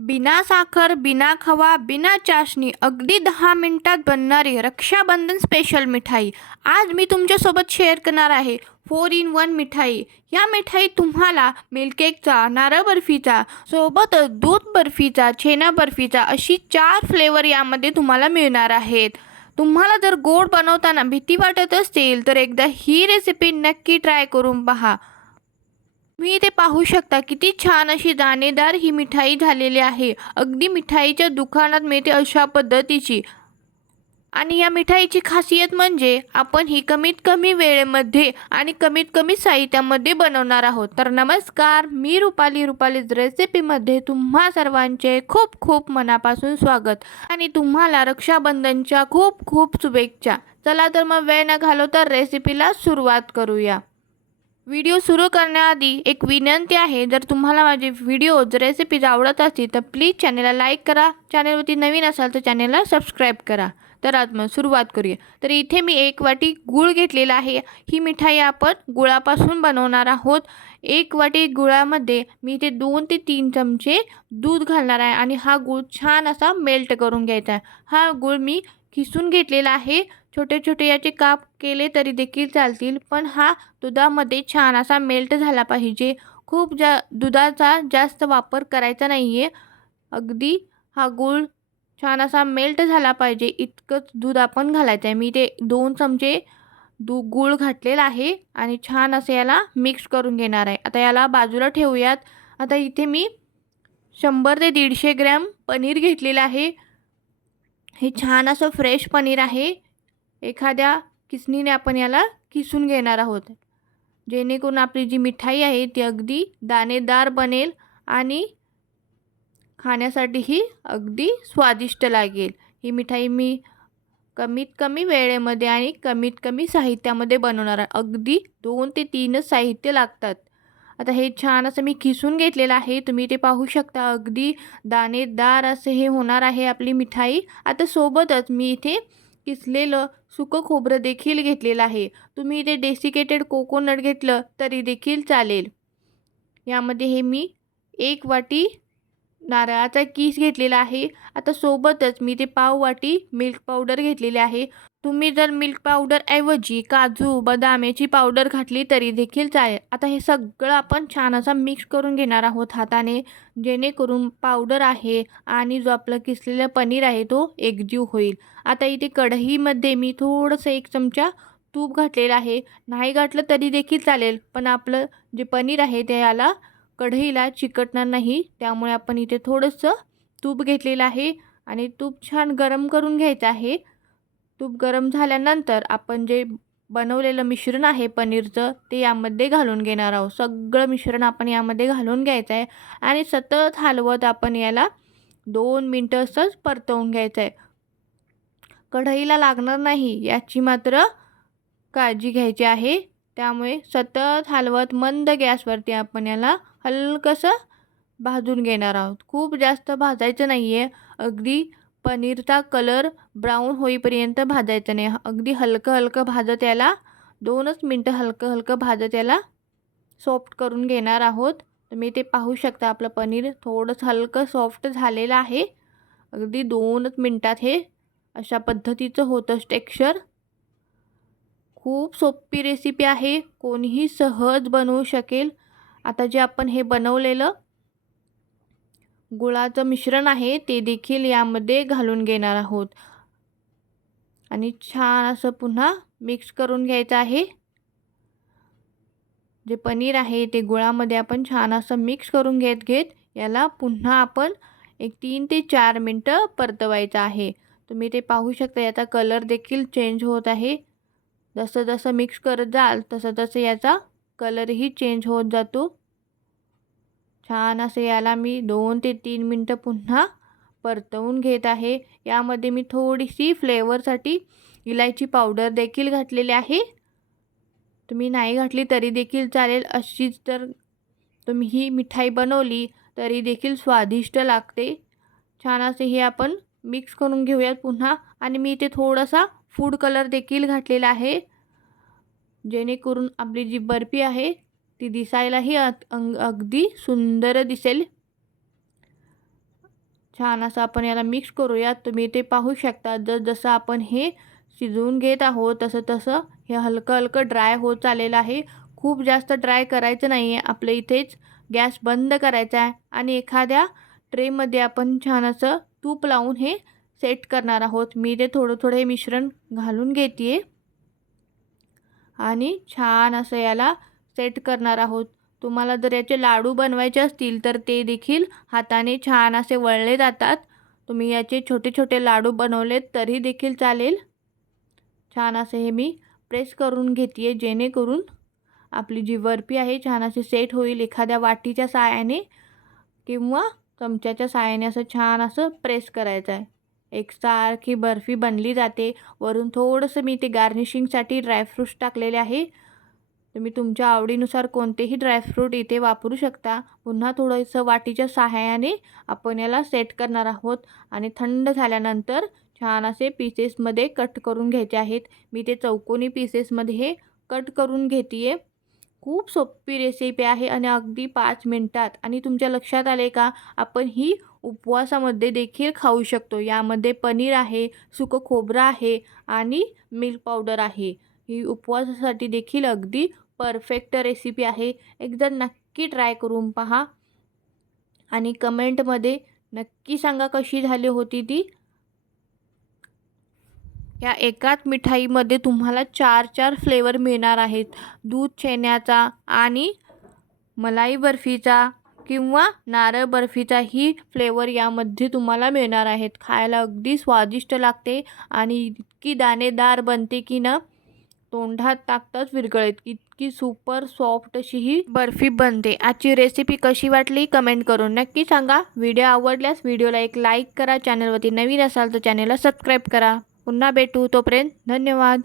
बिना साखर, बिना खवा, बिना चाशनी अगदी 10 मिनिटात बनणारी रक्षाबंधन स्पेशल मिठाई आज मी तुमच्यासोबत शेअर करणार आहे. 4 in 1 मिठाई. या मिठाईत तुम्हाला मिल्क केकचा, नारळ बर्फीचा, सोबतच दूध बर्फीचा, छेना बर्फीचा अशी 4 फ्लेवर यामध्ये तुम्हाला मिळणार आहेत. तुम्हाला जर गोड बनवताना भीती वाटत असतील तर एकदा ही रेसिपी नक्की ट्राय करून पहा. तुम्ही इथे पाहू शकता किती छान अशी दाणेदार ही मिठाई झालेली आहे. अगदी मिठाईच्या दुकानात मिळते अशा पद्धतीची. आणि या मिठाईची खासियत म्हणजे आपण ही कमीत कमी वेळेमध्ये आणि कमीत कमी साहित्यामध्ये बनवणार आहोत. तर नमस्कार, मी रुपालीज रेसिपीमध्ये तुम्हा सर्वांचे खूप खूप मनापासून स्वागत आणि तुम्हाला रक्षाबंधनच्या खूप खूप शुभेच्छा. चला तर मग वेळ न घालवता रेसिपीला सुरुवात करूया. व्हिडिओ सुरू करण्याआधी एक विनंती आहे, जर तुम्हाला माझे व्हिडिओज रेसिपीज आवडत असतील तर प्लीज चॅनलला लाईक करा. चॅनलवरती नवीन असाल तर चॅनलला सबस्क्राईब करा. तर आज मग सुरुवात करूया. तर इथे मी 1 वाटी गूळ घेतलेला आहे. ही मिठाई आपण गुळापासून बनवणार आहोत. 1 वाटी गुळामध्ये मी इथे 2 ते 3 चमचे दूध घालणार आहे आणि हा गूळ छान असा मेल्ट करून घ्यायचा आहे. हा गूळ मी किसून घेतलेला आहे. छोटे छोटे याचे काप केले तरी देखील चालतील, पण हा दुधामध्ये छान असा मेल्ट झाला पाहिजे. खूप दुधाचा जास्त वापर करायचा नाही आहे. अगदी हा गूळ छान असा मेल्ट झाला पाहिजे इतकंच दूध आपण घालायचं आहे. मी ते 2 चमचे गूळ घातलेला आहे आणि छान असं याला मिक्स करून घेणार आहे. आता याला बाजूला ठेवूयात. आता इथे मी 100 ते 150 ग्रॅम पनीर घेतलेलं आहे. हे छान असं फ्रेश पनीर आहे. एखाद्या किसणीने आपण याला किसून घेणार आहोत, जेणेकरून आपली जी मिठाई आहे ती अगदी दाणेदार बनेल आणि खाण्यासाठीही अगदी स्वादिष्ट लागेल. ही मिठाई मी कमीत कमी वेळेमध्ये आणि कमीत कमी साहित्यामध्ये बनवणार आहे. अगदी 2 ते 3च साहित्य लागतात. आता हे छान असं मी किसून घेतलेलं आहे. तुम्ही ते पाहू शकता. अगदी दाणेदार असं हे होणार आहे आपली मिठाई. आता सोबतच मी इथे किसलेलं सुकं खोबरं देखील घेतलेलं आहे. तुम्ही इथे डेसिकेटेड कोकोनट घेतलं तरी देखील चालेल. यामध्ये हे मी 1 वाटी नारळाचा किस घेतलेला आहे. आता सोबतच मी ते पाव वाटी मिल्क पावडर घेतलेली आहे. तुम्ही जर मिल्क पावडर ऐवजी काजू, बदाम याची पावडर घातली तरी देखील चालेल. आता हे सगळं आपण छान असा मिक्स करून घेणार आहोत हाताने, जेणेकरून पावडर आहे आणि जो आपलं किसलेलं पनीर आहे तो एकजीव होईल. आता इथे कढईमध्ये मी थोडंसं 1 चमचा तूप घातलेलं आहे. नाही घातलं तरी देखील चालेल, पण आपलं जे पनीर आहे ते याला कढईला चिकटणार नाही. त्यामुळे आपण इथे थोडंसं तूप घेतलेलं आहे आणि तूप छान गरम करून घ्यायचं आहे. तूप गरम झाल्यानंतर आपण जे बनवलेलं मिश्रण आहे पनीरचं ते यामध्ये घालून घेणार आहोत. सगळं मिश्रण आपण यामध्ये घालून घ्यायचं आहे आणि सतत हलवत आपण याला 2 मिनटं असंच परतवून घ्यायचं आहे. कढईला लागणार नाही याची मात्र काळजी घ्यायची आहे. त्यामुळे सतत हलवत मंद गॅसवरती आपण याला हलकंसं भाजून घेणार आहोत. खूप जास्त भाजायचं नाही आहे. अगदी पनीरचा कलर ब्राऊन होईपर्यंत भाजायचं नाही. अगदी हलकं हलकं भाजत याला 2च मिनटं हलकं हलकं भाजत याला सॉफ्ट करून घेणार आहोत. तुम्ही ते पाहू शकता. आपलं पनीर थोडंसं हलकं सॉफ्ट झालेलं आहे. अगदी 2च मिनटात हे अशा पद्धतीचं होतं टेक्स्चर. खूप सोपी रेसिपी आहे. कोणीही सहज बनवू शकेल. आता जे आपण हे बनवलेलं गुळाचं मिश्रण आहे ते देखील यामध्ये घालून घेणार आहोत आणि छान असं पुन्हा मिक्स करून घ्यायचं आहे. जे पनीर आहे ते गुळामध्ये आपण छान असं मिक्स करून घेत याला पुन्हा आपण 3 ते 4 मिनटं परतवायचं आहे. तुम्ही ते पाहू शकता. याचा कलर देखील चेंज होत आहे. जसं जसं मिक्स करत जाल तसं तसं याचा कलरही चेंज होत जातो. छान असं याला मी 2 ते 3 मिनटं पुन्हा परतवून घेत आहे. यामध्ये मी थोडीशी फ्लेवरसाठी इलायची पावडर देखील घातलेली आहे. तुम्ही नाही घातली तरी देखील चालेल. अशीच जर तुम्ही ही मिठाई बनवली तरी देखील स्वादिष्ट लागते. छान असे हे आपण मिक्स करून घेऊयात पुन्हा. आणि मी इथे थोडासा फूड कलर देखील घातलेला आहे, जेणेकरून आपली जी बर्फी आहे ती दिसायलाही अगदी सुंदर दिसेल. छान असं आपण याला मिक्स करूयात. तुम्ही इथे पाहू शकता जसं आपण हे शिजवून घेत आहोत तसं तसं हे हलकं हलकं ड्राय होत चाललेलं आहे. खूप जास्त ड्राय करायचं नाही आहे. आपलं इथेच गॅस बंद करायचा आहे आणि एखाद्या ट्रेमध्ये आपण छान असं तूप लावून हे सेट करणार आहोत. मी इथे थोडं थोडं हे मिश्रण घालून घेते आहे आणि छान असं याला सेट करणार आहोत. तुम्हाला जर याचे लाडू बनवायचे असतील तर ते देखील हाताने छान असे वळले जातात. तुम्ही याचे छोटे छोटे लाडू बनवलेत तरी देखील चालेल. छान असे हे मी प्रेस करून घेते आहे जेणेकरून आपली जी बर्फी आहे छान अशी सेट होईल. एखाद्या वाटीच्या साहाय्याने किंवा चमच्याच्या साहाय्याने असं छान असं प्रेस करायचं आहे. एकसारखी बर्फी बनली जाते. वरून थोडंसं मी ते गार्निशिंगसाठी ड्रायफ्रूट्स टाकलेले आहे. तुम्ही तुमच्या आवडीनुसार कोणतेही ड्रायफ्रूट इथे वापरू शकता. पुन्हा थोडंसं वाटीच्या साहाय्याने आपण याला सेट करणार आहोत आणि थंड झाल्यानंतर छान असे पीसेसमध्ये कट करून घ्यायचे आहेत. मी ते चौकोनी पीसेसमध्ये हे कट करून घेते आहे. खूप सोपी रेसिपी आहे आणि अगदी 5 मिनिटात. आणि तुमच्या लक्षात आले का, आपण ही उपवासामध्ये देखील खाऊ शकतो. यामध्ये पनीर आहे, सुकं खोबरं आहे आणि मिल्क पावडर आहे. ही उपवासासाठी देखील अगदी परफेक्ट रेसिपी आहे. एकदा नक्की ट्राय करून पहा आणि कमेंटमध्ये नक्की सांगा कशी झाली होती ती. या एकाच मिठाईमध्ये तुम्हाला 4 फ्लेवर मिळणार आहेत. दूध छेन्याचा आणि मलाई बर्फीचा किंवा नारळ बर्फीचाही फ्लेवर यामध्ये तुम्हाला मिळणार आहेत. खायला अगदी स्वादिष्ट लागते आणि इतकी दाणेदार बनते की ना तोंडात टाकताच विरघळेल. इतकी सुपर सॉफ्ट अशी ही बर्फी बनते. आजची रेसिपी कशी वाटली कमेंट करून नक्की सांगा. व्हिडिओ आवडल्यास व्हिडिओला एक लाईक करा. चॅनलवरती नवीन असाल तर चॅनलला सबस्क्राईब करा. पुन्हा भेटू तोपर्यंत धन्यवाद.